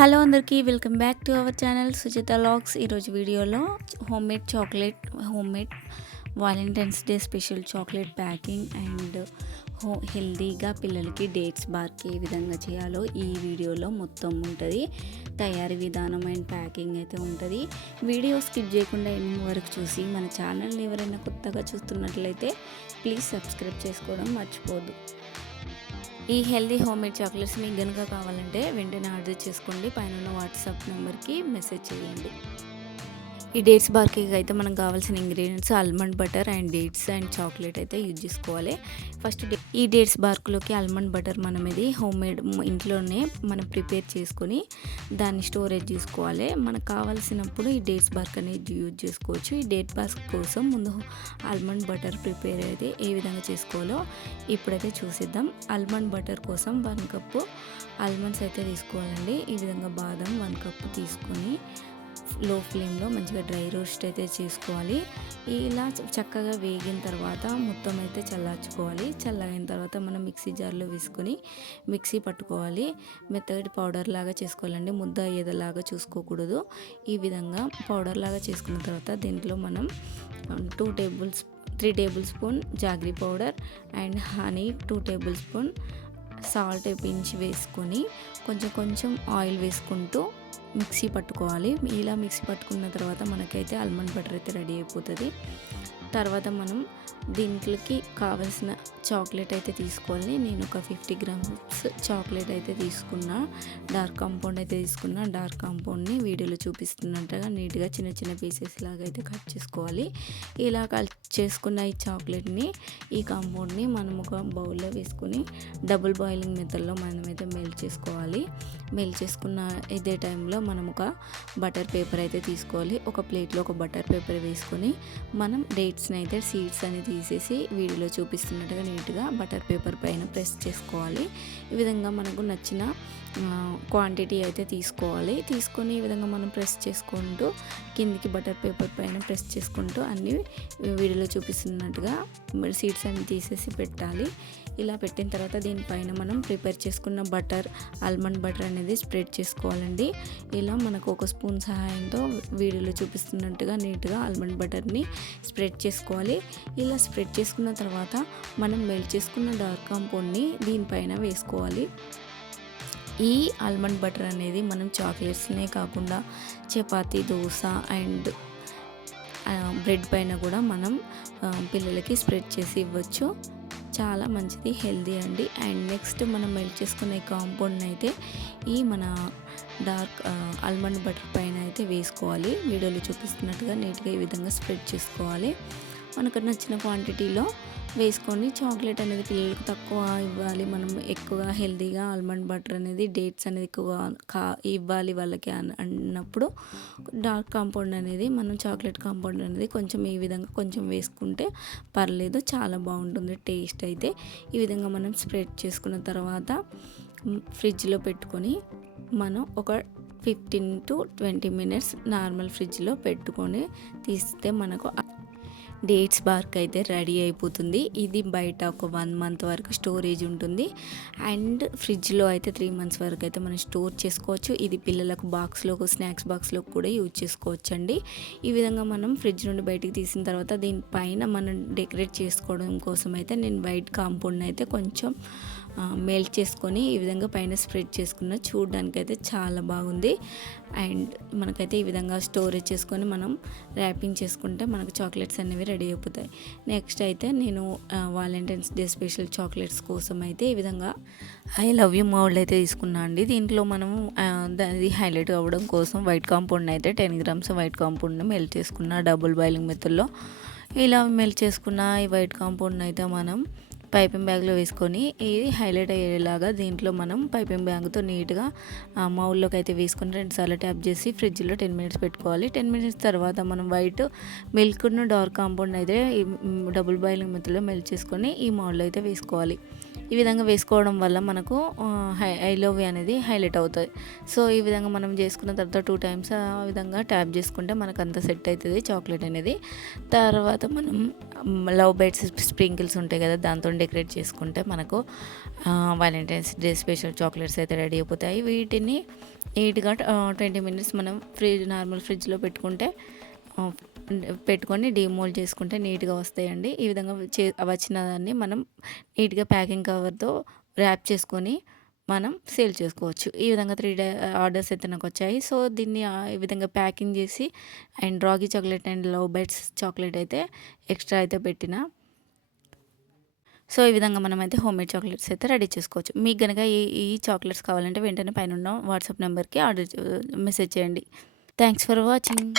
Hello అందరికీ welcome back to our channel Suchitha logs. ఈరోజు వీడియోలో homemade valentine's day special chocolate packing and హెల్దీగా పిల్లలకి డేట్స్ బార్కి ఏ విధంగా చేయాలో ఈ వీడియోలో మొత్తం ఉంటుంది. తయారీ విధానం అండ్ ప్యాకింగ్ అయితే ఉంటుంది. వీడియో స్కిప్ చేయకుండా ఎండింగ్ వరకు చూసి మన ఛానల్ని ఎవరైనా కొత్తగా చూస్తున్నట్లయితే ప్లీజ్ సబ్స్క్రైబ్ చేసుకోవడం మర్చిపోదు. ఈ హెల్దీ హోమ్మేడ్ చాక్లెట్స్ మీకు కనుక కావాలంటే వెంటనే ఆర్డర్ చేసుకోండి. పైన వాట్సాప్ నెంబర్కి మెసేజ్ చేయండి. ఈ డేట్స్ బార్కి అయితే మనకు కావాల్సిన ingredients almond butter and dates and chocolate అయితే యూజ్ చేసుకోవాలి. ఫస్ట్ ఈ డేట్స్ బార్క్లోకి ఆల్మండ్ బటర్ మనం ఇది హోమ్మేడ్ ఇంట్లోనే మనం ప్రిపేర్ చేసుకొని దాన్ని స్టోరేజ్ చేసుకోవాలి. మనకు కావాల్సినప్పుడు ఈ డేట్స్ బార్క్ అనేది యూజ్ చేసుకోవచ్చు. ఈ డేట్ బార్క్ కోసం ముందు ఆల్మండ్ బటర్ ప్రిపేర్ అయితే ఏ విధంగా చేసుకోవాలో ఇప్పుడైతే చూసిద్దాం. ఆల్మండ్ బటర్ కోసం 1 కప్పు ఆల్మండ్స్ అయితే తీసుకోవాలండి. ఈ విధంగా బాదం 1 కప్పు తీసుకొని లో ఫ్లేమ్లో మంచిగా డ్రై రోస్ట్ అయితే చేసుకోవాలి. ఇలా చక్కగా వేగిన తర్వాత మొత్తం అయితే చల్లార్చుకోవాలి. చల్లగిన తర్వాత మనం మిక్సీ జార్లో వేసుకొని మిక్సీ పట్టుకోవాలి. మెత్తటి పౌడర్ లాగా చేసుకోవాలండి. ముద్ద అయ్యేలాగా చూసుకోకూడదు. ఈ విధంగా పౌడర్ లాగా చేసుకున్న తర్వాత దీంట్లో మనం 3 tablespoon jaggery powder and honey 2 tablespoon salt పించి వేసుకొని కొంచెం ఆయిల్ వేసుకుంటూ మిక్సీ పట్టుకోవాలి. ఇలా మిక్సీ పట్టుకున్న తర్వాత మనకైతే ఆల్మండ్ బటర్ అయితే రెడీ అయిపోతుంది. తర్వాత మనం దీంట్లోకి కావలసిన చాక్లెట్ అయితే తీసుకోవాలి. నేను ఒక 50 గ్రామ్స్ చాక్లెట్ అయితే తీసుకున్నా. డార్క్ కాంపౌండ్ అయితే తీసుకున్నా. డార్క్ కాంపౌండ్ని వీడియోలో చూపిస్తున్నట్టుగా నీట్గా చిన్న పీసెస్ లాగా అయితే కట్ చేసుకోవాలి. ఇలా కట్ చేసుకున్న ఈ చాక్లెట్ని ఈ కాంపౌండ్ని మనం ఒక బౌల్లో వేసుకొని డబుల్ బాయిలింగ్ మెథడ్లో మనమైతే మెల్ట్ చేసుకోవాలి. మెల్ట్ చేసుకున్న ఇదే టైంలో మనం ఒక బటర్ పేపర్ అయితే తీసుకోవాలి. ఒక ప్లేట్లో ఒక బటర్ పేపర్ వేసుకొని మనం డేట్స్ని అయితే సీడ్స్ అని తీసేసి వీడియోలో చూపిస్తున్నట్టుగా నీట్గా బటర్ పేపర్ పైన ప్రెస్ చేసుకోవాలి. ఈ విధంగా మనకు నచ్చిన క్వాంటిటీ అయితే తీసుకోవాలి. తీసుకొని ఈ విధంగా మనం ప్రెస్ చేసుకుంటూ కిందికి బటర్ పేపర్ పైన ప్రెస్ చేసుకుంటూ అన్నీ వీడియోలో చూపిస్తున్నట్టుగా సీడ్స్ అన్ని తీసేసి పెట్టాలి. ఇలా పెట్టిన తర్వాత దీనిపైన మనం ప్రిపేర్ చేసుకున్న ఆల్మండ్ బటర్ అనేది స్ప్రెడ్ చేసుకోవాలండి. ఇలా మనకు ఒక స్పూన్ సహాయంతో వీడియోలో చూపిస్తున్నట్టుగా నీట్గా ఆల్మండ్ బటర్ని స్ప్రెడ్ చేసుకోవాలి. ఇలా స్ప్రెడ్ చేసుకున్న తర్వాత మనం మెల్ట్ చేసుకున్న డార్క్ కాంపౌండ్ని దీనిపైన వేసుకోవాలి. ఈ ఆల్మండ్ బటర్ అనేది మనం చాక్లెట్స్నే కాకుండా చపాతీ, దోశ అండ్ బ్రెడ్ పైన కూడా మనం పిల్లలకి స్ప్రెడ్ చేసి ఇవ్వచ్చు. చాలా మంచిది, హెల్దీ అండి. అండ్ నెక్స్ట్ మనం మెల్ట్ చేసుకునే కాంపౌండ్ అయితే ఈ మన డార్క్ ఆల్మండ్ బటర్ పైన అయితే వేసుకోవాలి. వీడియోలో చూపిస్తున్నట్టుగా నీట్గా ఈ విధంగా స్ప్రెడ్ చేసుకోవాలి. మనకు నచ్చిన క్వాంటిటీలో వేసుకొని చాక్లెట్ అనేది పిల్లలకు తక్కువ ఇవ్వాలి, మనం ఎక్కువగా హెల్తీగా ఆల్మండ్ బటర్ అనేది డేట్స్ అనేది ఎక్కువగా ఇవ్వాలి వాళ్ళకి అన్నప్పుడు డార్క్ కాంపౌండ్ అనేది మనం చాక్లెట్ కాంపౌండ్ అనేది కొంచెం ఈ విధంగా కొంచెం వేసుకుంటే పర్లేదు, చాలా బాగుంటుంది టేస్ట్ అయితే. ఈ విధంగా మనం స్ప్రెడ్ చేసుకున్న తర్వాత ఫ్రిడ్జ్లో పెట్టుకొని మనం ఒక 15 to 20 మినిట్స్ నార్మల్ ఫ్రిడ్జ్లో పెట్టుకొని తీస్తే మనకు డేట్స్ బార్క్ అయితే రెడీ అయిపోతుంది. ఇది బయట ఒక 1 మంత్ వరకు స్టోరేజ్ ఉంటుంది అండ్ ఫ్రిడ్జ్లో అయితే 3 మంత్స్ వరకు అయితే మనం స్టోర్ చేసుకోవచ్చు. ఇది పిల్లలకు స్నాక్స్ బాక్స్లో కూడా యూజ్ చేసుకోవచ్చు అండి. ఈ విధంగా మనం ఫ్రిడ్జ్ నుండి బయటికి తీసిన తర్వాత దీనిపైన మనం డెకరేట్ చేసుకోవడం కోసం అయితే నేను వైట్ కాంపౌండ్ అయితే కొంచెం మెల్ట్ చేసుకొని ఈ విధంగా పైన స్ప్రెడ్ చేసుకున్న చూడడానికైతే చాలా బాగుంది. అండ్ మనకైతే ఈ విధంగా స్టోరేజ్ చేసుకొని మనం ర్యాపింగ్ చేసుకుంటే మనకు చాక్లెట్స్ అనేవి రెడీ అయిపోతాయి. నెక్స్ట్ అయితే నేను వాలంటైన్స్ డే స్పెషల్ చాక్లెట్స్ కోసం అయితే ఈ విధంగా ఐ లవ్ యూ మౌల్డ్ అయితే తీసుకున్నా అండి. దీంట్లో మనం అది హైలైట్ అవ్వడం కోసం వైట్ కాంపౌండ్ అయితే 10 గ్రామ్స్ వైట్ కాంపౌండ్ని మెల్ట్ చేసుకున్న డబుల్ బాయిలింగ్ మెథడ్లో. ఇలా మెల్ట్ చేసుకున్న ఈ వైట్ కాంపౌండ్ అయితే మనం పైపింగ్ బ్యాగ్లో వేసుకొని ఇది హైలైట్ అయ్యేలాగా దీంట్లో మనం పైపింగ్ బ్యాగ్తో నీట్గా మౌల్లోకి అయితే వేసుకొని 2 సార్లు ట్యాప్ చేసి ఫ్రిడ్జ్లో 10 మినిట్స్ పెట్టుకోవాలి. 10 మినిట్స్ తర్వాత మనం వైట్ మిల్క్ను డార్క్ కాంపౌండ్ అయితే డబుల్ బాయిలింగ్ మెథడ్లో మెల్ట్ చేసుకొని ఈ మౌల్లో అయితే వేసుకోవాలి. ఈ విధంగా వేసుకోవడం వల్ల మనకు ఐ లవ్ యూ అనేది హైలైట్ అవుతుంది. సో ఈ విధంగా మనం చేసుకున్న తర్వాత 2 టైమ్స్ ఆ విధంగా ట్యాప్ చేసుకుంటే మనకు అంత సెట్ అవుతుంది చాక్లెట్ అనేది. తర్వాత మనం లవ్ బైట్స్ స్ప్రింకిల్స్ ఉంటాయి కదా, దాంతో డెకరేట్ చేసుకుంటే మనకు వాలంటైన్స్ డే స్పెషల్ చాక్లెట్స్ అయితే రెడీ అయిపోతాయి. వీటిని నీట్‌గా 20 మినిట్స్ మనం నార్మల్ ఫ్రిడ్జ్‌లో పెట్టుకుంటే ఆహ్, పెట్టుకొని డీమోల్డ్ చేసుకుంటే నీట్‌గా వస్తాయండి. ఈ విధంగా వచ్చిన దాన్ని మనం నీట్‌గా ప్యాకింగ్ కవర్‌తో ర్యాప్ చేసుకొని మనం సేల్ చేసుకోవచ్చు. ఈ విధంగా 3 ఆర్డర్స్ అయితే నాకొచ్చాయి. సో, దీన్ని ఈ విధంగా ప్యాకింగ్ చేసి and ragi chocolate and love bites chocolate అయితే ఎక్స్‌ట్రా అయితే పెట్టిన. సో, ఈ విధంగా మనమైతే హోమ్‌మేడ్ చాక్లెట్స్ అయితే రెడీ చేసుకోవచ్చు. మీకు గనక ఈ చాక్లెట్స్ కావాలంటే వెంటనే పైనున్న వాట్సాప్ నెంబర్‌కి మెసేజ్ చేయండి. Thanks for watching.